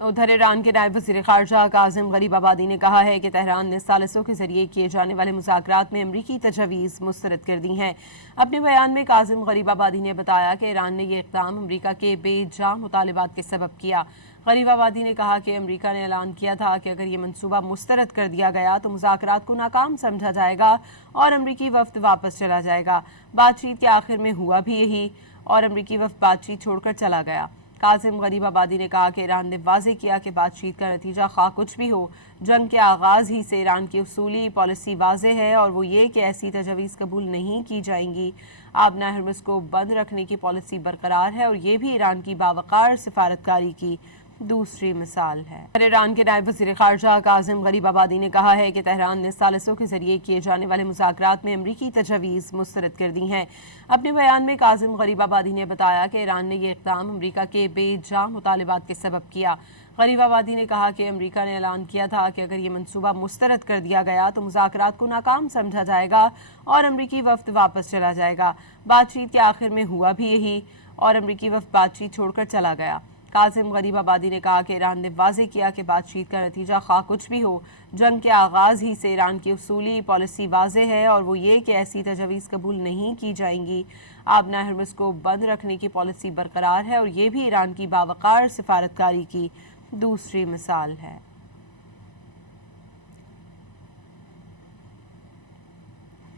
उधर ईरान के नायब वज़ीर ख़ारजा काज़िम गरीबाबादी ने कहा है कि तेहरान ने सालिसों के जरिए किए जाने वाले मुज़ाकरात में अमरीकी तजवीज़ मुस्तरद कर दी हैं। अपने बयान में काज़िम गरीबाबादी ने बताया कि ईरान ने यह इक़दाम अमरीका के बेजा मुतालबात के सबब किया। गरीबाबादी ने कहा कि अमरीका ने ऐलान किया था कि अगर ये मनसूबा मुस्तरद कर दिया गया तो मुज़ाकरात को नाकाम समझा जाएगा और अमरीकी वफ़द वापस चला जाएगा। बातचीत के आखिर में हुआ भी यही और अमरीकी वफ़द बातचीत छोड़कर चला गया। काज़िम गरीबाबादी ने कहा कि ईरान ने वाज़ेह किया कि बातचीत का नतीजा खा कुछ भी हो, जंग के आगाज़ ही से ईरान की उसूली पॉलिसी वाज़ेह है और वो ये कि ऐसी तजवीज़ कबूल नहीं की जाएंगी। आबना हरमुज़ को बंद रखने की पॉलिसी बरकरार है और ये भी ईरान की बावकार सिफारतकारी की दूसरी मिसाल है। ईरान के नायब वज़ीर ख़ारजा काज़िम गरीबाबादी ने कहा है कि तेहरान ने सालिसों के जरिए किए जाने वाले मुज़ाकरात में अमरीकी तजवीज़ मुस्तरद कर दी हैं। अपने बयान में काज़िम गरीबाबादी ने बताया कि ईरान ने यह इक़दाम अमरीका के बेजा मुतालबात के सबब किया। गरीबाबादी ने कहा कि अमरीका ने ऐलान किया था कि अगर ये मनसूबा मुस्तरद कर दिया गया तो मुज़ाकरात को नाकाम समझा जाएगा और अमरीकी वफ़द वापस चला जाएगा। बातचीत के आखिर में हुआ भी यही और अमरीकी वफ़द बातचीत छोड़कर चला गया। काज़िम गरीबाबादी ने कहा कि ईरान ने वाज़ेह किया कि बातचीत का नतीजा खा कुछ भी हो, जंग के आगाज़ ही से ईरान की उसूली पॉलिसी वाज़ेह है और वो ये कि ऐसी तजवीज़ कबूल नहीं की जाएंगी। आबना हरमुज़ को बंद रखने की पॉलिसी बरकरार है और ये भी ईरान की बावकार सिफारतकारी की दूसरी मिसाल है।